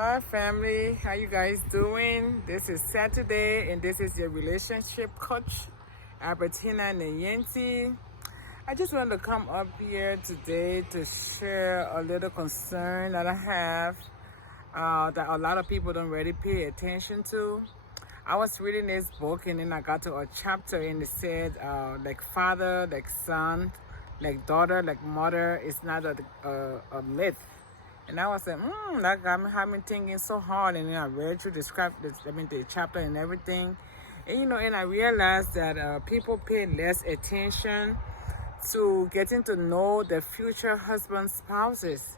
Hi family, how you guys doing? This is Saturday and this is your relationship coach, Albertina Nyensi. I just wanted to come up here today to share a little concern that I have that a lot of people don't really pay attention to. I was reading this book and then I got to a chapter and it said like father, like son, like daughter, like mother is not a myth. And I was like, that got me, had me thinking so hard. And then I read through the chapter and everything. And I realized that people pay less attention to getting to know the future husband spouses.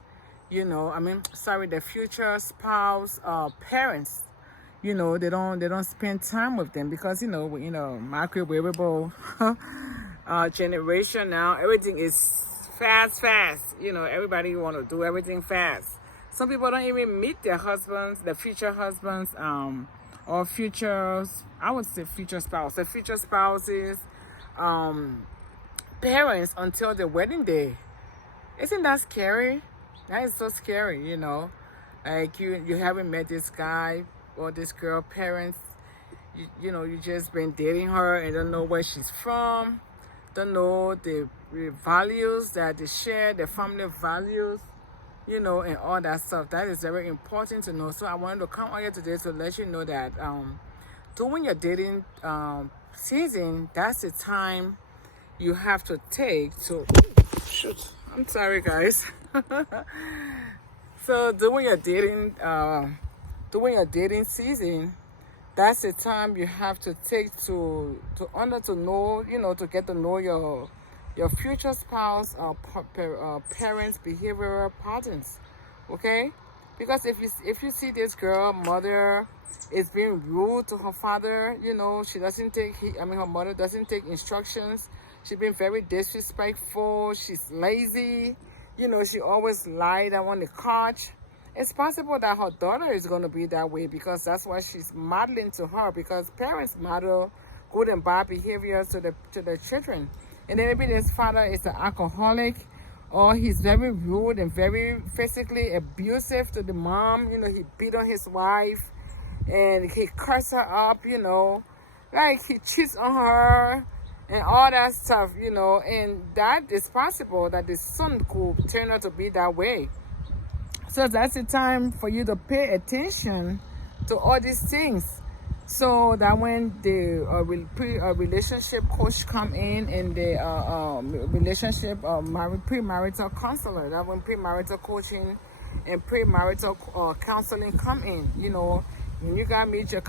The future spouse parents. They don't spend time with them because microwavable generation now. Everything is fast. Everybody want to do everything fast. Some people don't even meet their husbands, their future husbands, or futures. I would say future spouse, the future spouses, parents until the wedding day. Isn't that scary? That is so scary. Like you haven't met this guy or this girl parents. You just been dating her and don't know where she's from, don't know the values that they share, the family values, and all that stuff. That is very important to know. So I wanted to come out here today to let you know that during your dating season, that's the time you have to take to shoot. I'm sorry guys. So during your dating season, that's the time you have to take to know, to get to know your future spouse or parents' behavioral patterns, okay? Because if you see this girl mother is being rude to her father, she doesn't her mother doesn't take instructions. She's been very disrespectful. She's lazy. She always lied on the couch. It's possible that her daughter is going to be that way because that's what she's modeling to her, because parents model good and bad behaviors to the children. And then maybe this father is an alcoholic, or he's very rude and very physically abusive to the mom. He beat on his wife and he cursed her up, like he cheats on her and all that stuff, and that is possible that the son could turn out to be that way. So that's the time for you to pay attention to all these things, so that when the relationship coach come in and the premarital counselor, that when premarital coaching and premarital counseling come in, when you guys meet your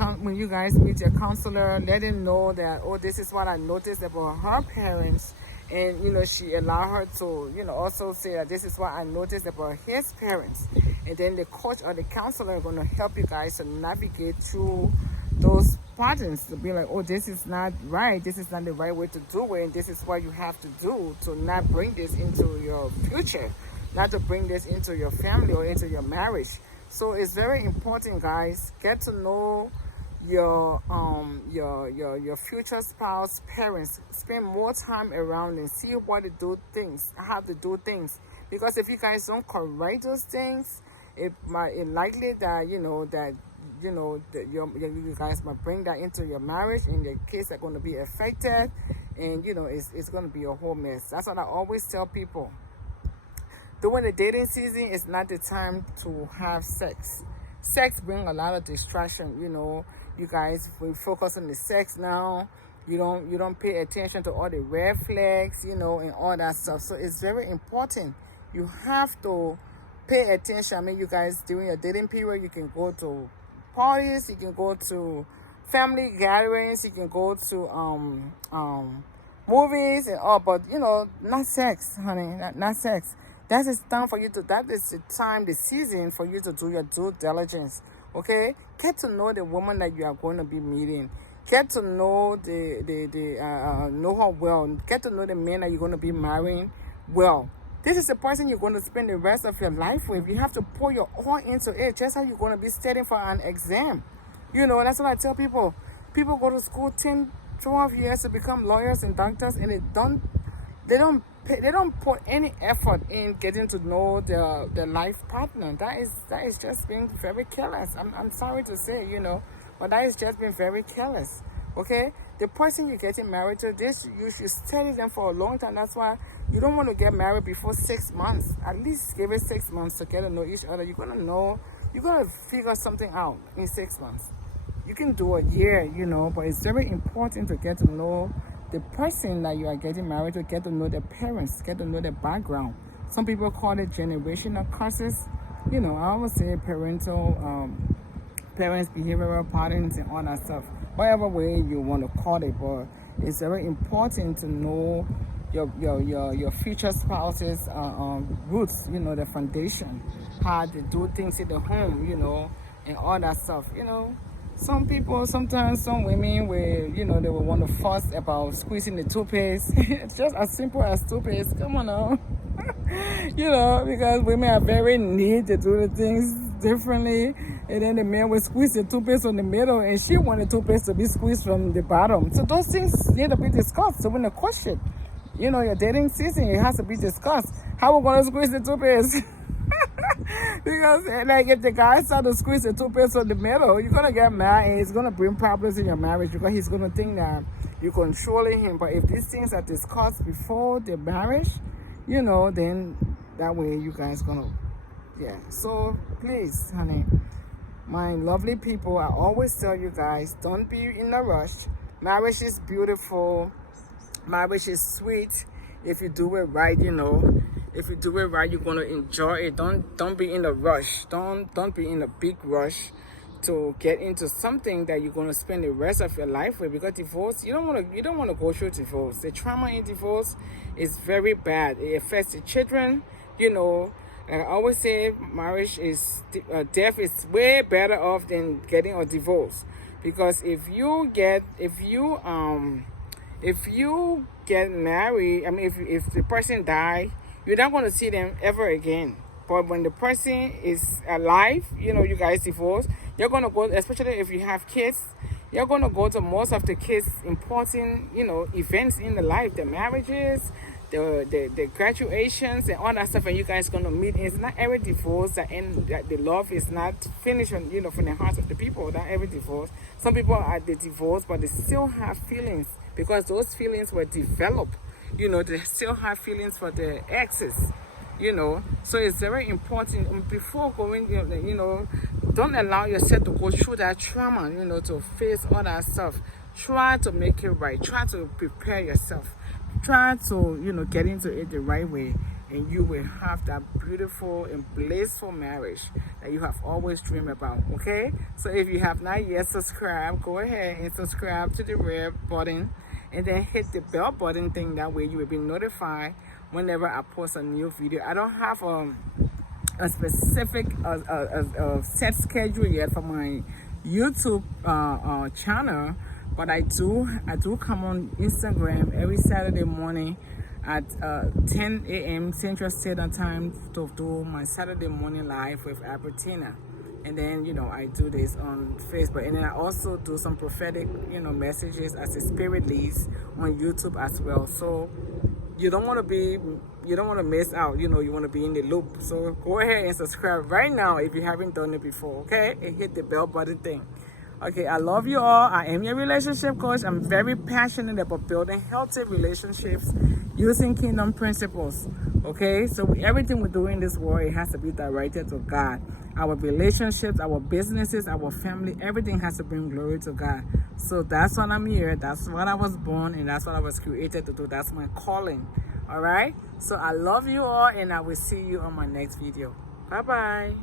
counselor, let him know that, this is what I noticed about her parents. And, she allowed her to, also say that this is what I noticed about his parents. And then the coach or the counselor are going to help you guys to navigate through those patterns, to be like, this is not right. This is not the right way to do it. And this is what you have to do to not bring this into your future, not to bring this into your family or into your marriage. So it's very important, guys. Get to know your future spouse parents. Spend more time around and see what they do things, how they do things. Because if you guys don't correct those things, it's likely that you guys might bring that into your marriage, and the kids are going to be affected, and it's going to be a whole mess. That's what I always tell people. During the dating season, it's not the time to have sex. Sex brings a lot of distraction. You guys, we focus on the sex now. You don't pay attention to all the red flags, and all that stuff. So it's very important. You have to pay attention. You guys, during your dating period, you can go to parties, you can go to family gatherings, you can go to movies and all, but not sex, honey, not sex. That is time for you to. That is the time, the season for you to do your due diligence. Okay, get to know the woman that you are going to be meeting. Get to know know her well. Get to know the man that you're going to be marrying well. This is the person you're going to spend the rest of your life with. You have to pour your all into it, just how you're going to be studying for an exam. That's what I tell people. People go to school 10, 12 years to become lawyers and doctors, and they don't they don't put any effort in getting to know their life partner. That is just being very careless. I'm sorry to say, but that is just being very careless. Okay, the person you're getting married to, this you should study them for a long time. That's why you don't want to get married before 6 months. At least give it 6 months to get to know each other. You're gonna figure something out in 6 months. You can do a year, but it's very important to get to know the person that you are getting married to, get to know their parents, get to know their background. Some people call it generational curses. I always say parents' behavioral patterns and all that stuff. Whatever way you want to call it, but it's very important to know your future spouse's roots, the foundation, how they do things in the home, and all that stuff, Some people, sometimes some women will, they will want to fuss about squeezing the toothpaste. It's just as simple as toothpaste. Come on now. Because women are very neat to do the things differently. And then the man will squeeze the toothpaste from the middle and she wanted toothpaste to be squeezed from the bottom. So those things need to be discussed. So when the question, your dating season, it has to be discussed. How we going to squeeze the toothpaste? Because if the guy start to squeeze the toothpaste from the middle, you're going to get mad and it's going to bring problems in your marriage because he's going to think that you're controlling him. But if these things are discussed before the marriage, then that way you guys going to, So please, honey, my lovely people, I always tell you guys, don't be in a rush. Marriage is beautiful. Marriage is sweet if you do it right, If you do it right, you're gonna enjoy it. Don't be in a rush. Don't be in a big rush to get into something that you're gonna spend the rest of your life with. Because divorce, you don't wanna go through divorce. The trauma in divorce is very bad. It affects the children. I always say marriage is death is way better off than getting a divorce. Because if you get married, if the person dies, you're not going to see them ever again. But when the person is alive, you guys divorce, you're going to go, especially if you have kids, you're going to go to most of the kids' important, events in the life, the marriages, the graduations and all that stuff, and you guys going to meet. It's not every divorce that the love is not finished, from the hearts of the people. Not every divorce. Some people are the divorce, but they still have feelings because those feelings were developed. They still have feelings for their exes. So it's very important before going. Don't allow yourself to go through that trauma. To face all that stuff. Try to make it right. Try to prepare yourself. Try to, get into it the right way, and you will have that beautiful and blissful marriage that you have always dreamed about, okay? So if you have not yet subscribed, go ahead and subscribe to the red button, and then hit the bell button thing. That way you will be notified whenever I post a new video. I don't have a specific set schedule yet for my YouTube channel. But I do come on Instagram every Saturday morning at 10 a.m. Central Standard Time to do my Saturday morning live with Albertina. And then, I do this on Facebook. And then I also do some prophetic, messages as the Spirit leads on YouTube as well. So you don't want to miss out. You want to be in the loop. So go ahead and subscribe right now if you haven't done it before, okay? And hit the bell button thing. Okay, I love you all. I am your relationship coach. I'm very passionate about building healthy relationships using kingdom principles. Okay, so everything we do in this world, it has to be directed to God. Our relationships, our businesses, our family, everything has to bring glory to God. So that's what I'm here. That's what I was born, and that's what I was created to do. That's my calling. All right, so I love you all, and I will see you on my next video. Bye-bye.